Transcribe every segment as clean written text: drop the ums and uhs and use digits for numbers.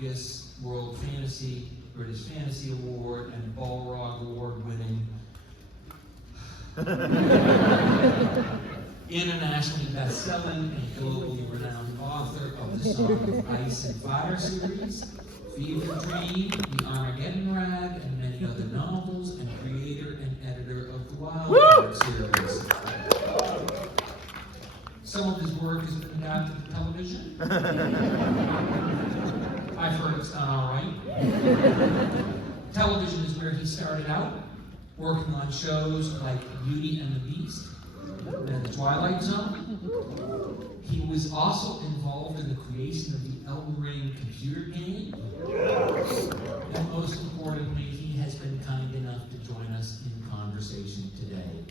Lucas World Fantasy, British Fantasy Award, and Balrog Award winning internationally best-selling and globally renowned author of the Song of Ice and Fire series, Fever Dream, The Armageddon Rag, and many other novels, and creator and editor of the Wild Card series. Some of his work has been adapted to television. I've heard it's done all right. Television is where he started out, working on shows like Beauty and the Beast and The Twilight Zone. He was also involved in the creation of the Elden Ring computer game. And most importantly, he has been kind enough to join us in conversation today.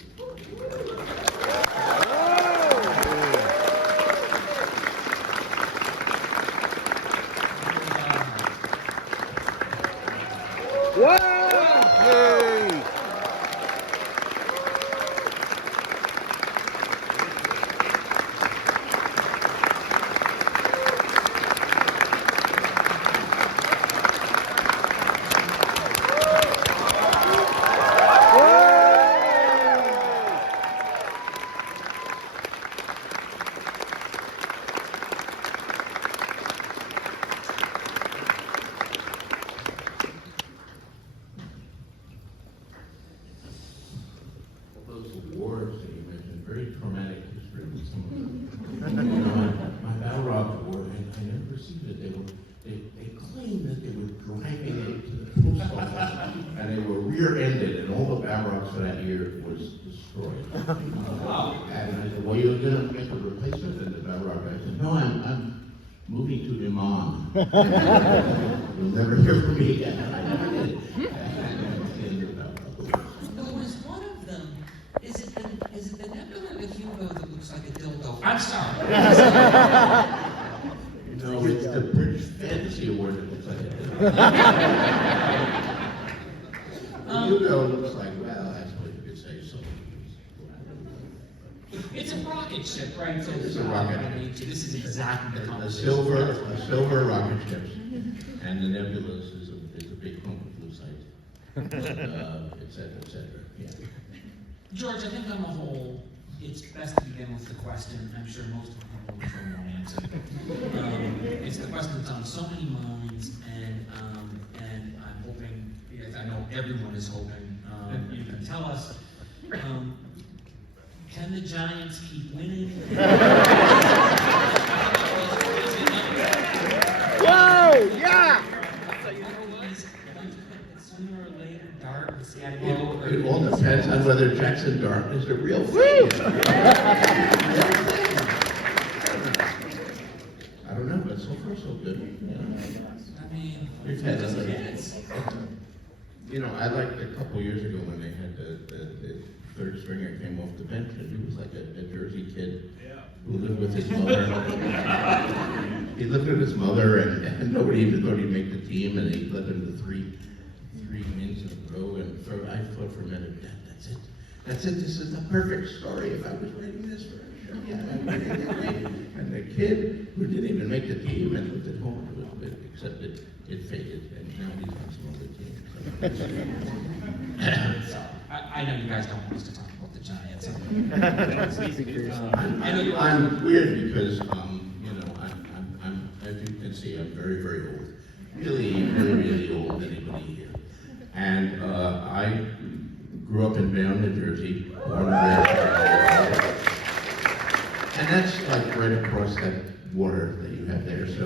Rear-ended, and all the Balrogs for that year was destroyed. And I said, well, you're going to make a replacement? And the Balrog guy said, no, I'm moving to Imam. You'll never hear from me again. And I never did. No, was one of them, is it the Nebula or the Hugo that looks like a dildo? I'm sorry. No, it's the British Fantasy Award that looks like a dildo. Hugo looks like, well, I suppose you could say so. It's a rocket ship, right? So It's a rocket. This is exactly the A conversation. silver rocket ships. And the Nebula is a big hunk of lucite. Et cetera, yeah. George, I think on the whole, it's best to begin with the question. I'm sure most of people will throw no answer. It's the question that's on so many minds, and I'm hoping, yes, I know everyone is hoping, you can tell us, can the Giants keep winning? Whoa, yeah! Sooner or later, darkness, It all depends on whether Jackson Dart is a real thing. I don't know, but so far so good. I mean, We've had just other kids. You know, I liked a couple years ago when they had the third stringer came off the bench, and he was like a Jersey kid who lived with his mother. He lived with his mother, and nobody even thought he'd make the team, and he led them to three wins in a row. And I thought for a minute, that's it. That's it. This is the perfect story. If I was writing this for a show, and the kid who didn't even make the team and lived at home, except it faded, and now he's on some other team. So, I know you guys don't want us to talk about the Giants. I'm weird because, you know, I'm, as you can see, I'm very, very old. Really old, anybody here. And I grew up in Bayonne, New Jersey, born and raised. And that's like right across that water that you have there. So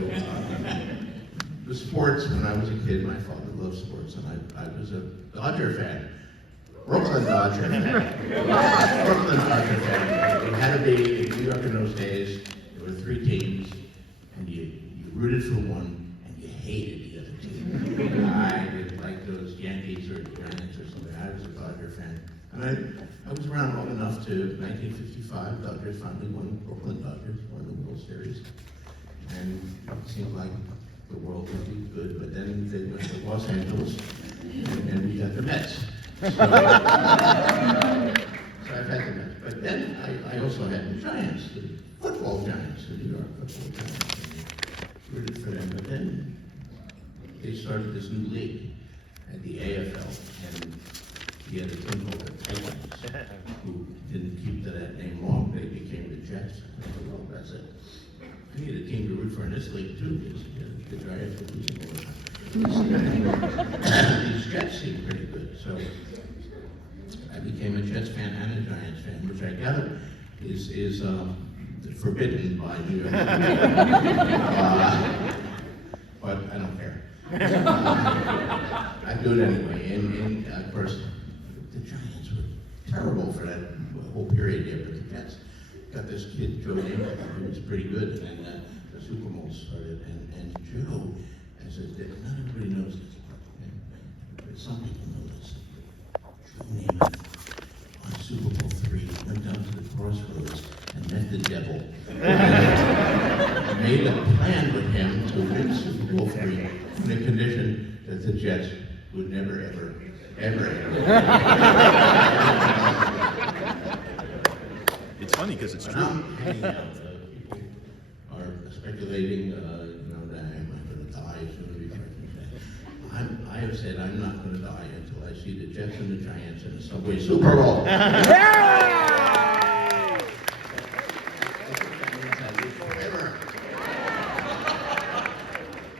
the sports, when I was a kid, my father loved sports, and I was a Dodger fan. Brooklyn Dodger fan. Brooklyn Dodger fan. It had to be in New York in those days. There were three teams, and you rooted for one, and you hated the other team. I didn't like those Yankees or Giants or something. I was a Dodger fan. And I was around long enough to 1955. Dodgers finally won. Brooklyn Dodgers won the World Series. And it seemed like the world would be good, but then they went to Los Angeles, and we got the Mets. So I've had the Mets. But then I also had the Giants, the football Giants, the New York football Giants. And rooted for them. But then they started this new league at the AFL, and he had a team called the Titans, who didn't keep to that name long. They became the Jets. I said, well, that's it. I need a team to root for in this league too, because the Giants are losing all the time. These Jets seem pretty good, so I became a Jets fan and a Giants fan, which I gather is forbidden by New York. But I don't care. I do it anyway, and of course, the Giants were terrible for that whole period there, but the Jets got this kid, Joe Namath, who was pretty good, and then the Super Bowl started, and Joe, as I said, not everybody knows this, but some people know this. Joe Namath on Super Bowl III went down to the crossroads and met the devil, and made a plan with him to win Super Bowl III in the condition that the Jets would never, ever. It's funny because it's true. People are speculating, that I'm going to die soon. I have said I'm not going to die until I see the Jets and the Giants in the Subway Super Bowl. Yeah!